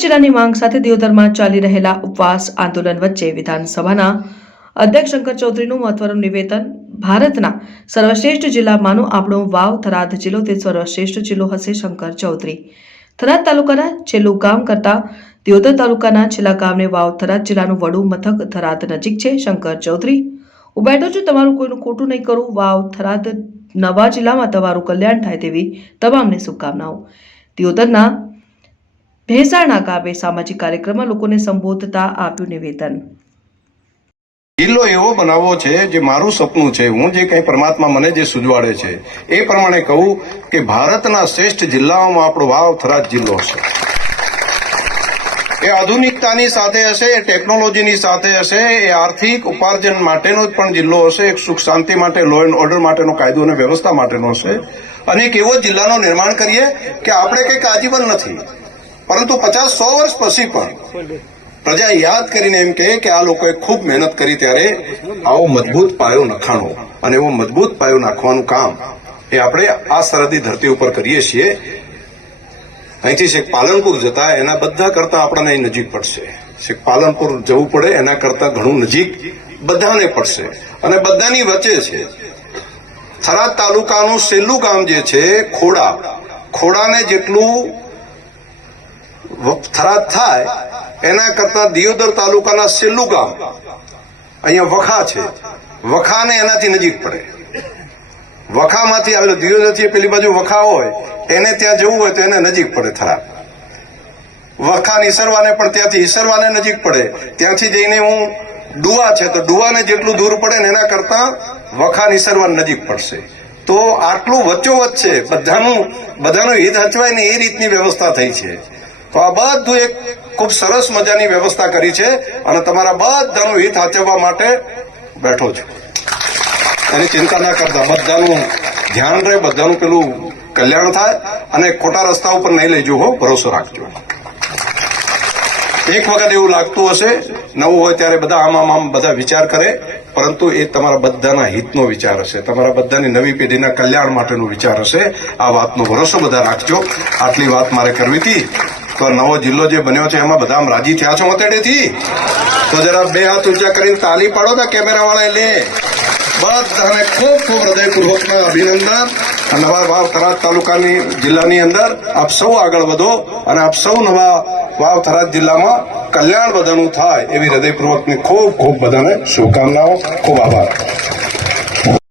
જિલ્લાની માંગ સાથે દિયોદરમાં ચાલી રહેલા ઉપવાસ આંદોલન વચ્ચે વિધાનસભાના અધ્યક્ષ શંકર ચૌધરીનું મહત્વનું નિવેદન, ભારતના સર્વશ્રેષ્ઠ જિલ્લામાંનો આપણો વાવ થરાદ જિલ્લો તે સર્વશ્રેષ્ઠ જિલ્લો હશે શંકર ચૌધરી. થરાદ તાલુકાના છેલ્લું ગામ કરતા દિયોદર તાલુકાના છેલ્લા ગામને વાવ થરાદ જિલ્લાનું વડું મથક થરાદ નજીક છે શંકર ચૌધરી. હું બેઠો છું તમારું કોઈનું ખોટું નહીં કરું, વાવ થરાદ નવા જિલ્લામાં તમારું કલ્યાણ થાય તેવી તમામને શુભકામનાઓ. દિયોદરના ભેસાણના ગામે સામાજિક કાર્યક્રમમાં લોકોને સંબોધતા આપ્યું નિવેદન. જિલ્લો એવો બનાવવો છે જે મારું સપનું છે, હું જે કંઈ પરમાત્મા મને જે સુજવાડે છે, એ પ્રમાણે કહું કે ભારતના શ્રેષ્ઠ જિલ્લાઓમાં આપણો વાવ થરાદ જિલ્લો છે એ આધુનિકતાની સાથે હશે, એ ટેકનોલોજીની સાથે હશે, એ આર્થિક ઉપાર્જન માટેનો જ પણ જિલ્લો હશે, એક સુખ શાંતિ માટે લો એન્ડ ઓર્ડર માટેનો, કાયદો અને વ્યવસ્થા માટેનો હશે. અને એક એવો જિલ્લાનું નિર્માણ કરીએ કે આપણે કંઈક આજીવન નથી. પરંતુ પચાસ સો વર્ષ પછી પણ પ્રજા યાદ કરીને એમ કહે કે આ લોકોએ ખૂબ મહેનત કરી ત્યારે આવો મજબૂત પાયો નખાણો અને એવો મજબૂત પાયો નાખવાનું કામ એ આપણે આ સરહદી ધરતી ઉપર કરીએ છીએ. અહીંથી શેખ પાલનપુર જતા એના બધા કરતા આપણને નજીક પડશે. શેખ પાલનપુર જવું પડે, એના કરતા ઘણું નજીક બધાને પડશે. અને બધાની વચ્ચે છે. થરાદ તાલુકાનું છેલ્લું ગામ જે છે, ખોડા. ખોડાને જેટલું થરાદ થાય, એના કરતા દિયોદર તાલુકાના છેલ્લું ગામ અહીંયા વખા છે. વખાને એનાથી નજીક પડે. વખામાંથી આવેલો દિયોદરથી પેલી બાજુ વખા હોય, એને ત્યાં જવું હોય તો એને નજીક પડે થરાદ. વખાન ઈસરવાને પણ ત્યાંથી ઈસરવાને નજીક પડે. ત્યાંથી જઈને હું ડુવા છે તો ડુવાને જેટલું દૂર પડે ને એના કરતા વખા ઈસરવાને નજીક પડશે. તો આટલું વચ્ચોવચ્ચ છે. બધાનું બધાનું હિત હચવાય ને એ રીતની વ્યવસ્થા થઈ છે. તો આ બધું એક ખૂબ સરસ મજાની વ્યવસ્થા કરી છે અને તમારા બધાનું હિત સાચવવા માટે બેઠો છું. એની ચિંતા ના કરતા બધાનું ધ્યાન રહે, બધાનું પેલું કલ્યાણ થાય અને ખોટા રસ્તા ઉપર નહીં લઈ જવું હો ભરોસો રાખજો. એક વખત એવું લાગતું હશે, નવું હોય ત્યારે બધા આમ આમ આમ બધા વિચાર કરે, પરંતુ એ તમારા બધાના હિતનો વિચાર હશે, તમારા બધાની નવી પેઢીના કલ્યાણ માટેનો વિચાર હશે. આ વાતનો ભરોસો બધા રાખજો. આટલી વાત મારે કરવી હતી. નવો જિલ્લો જે બન્યો છે, એમાં બધા રાજી થયા છો મતેડેથી? તો જરા બે હાથ ઊંચા કરીને તાલી પાડો ને કેમેરા વાળા લે. બધાને ખૂબ ખૂબ હૃદયપૂર્વકના અભિનંદન. અને નવા વાવ થરાદ તાલુકાની જિલ્લાની અંદર આપ સૌ આગળ વધો અને આપ સૌ નવા વાવ થરાદ જિલ્લામાં કલ્યાણ બધાનું થાય એવી હૃદયપૂર્વકની ખૂબ ખૂબ બધાને શુભકામનાઓ, ખૂબ આભાર.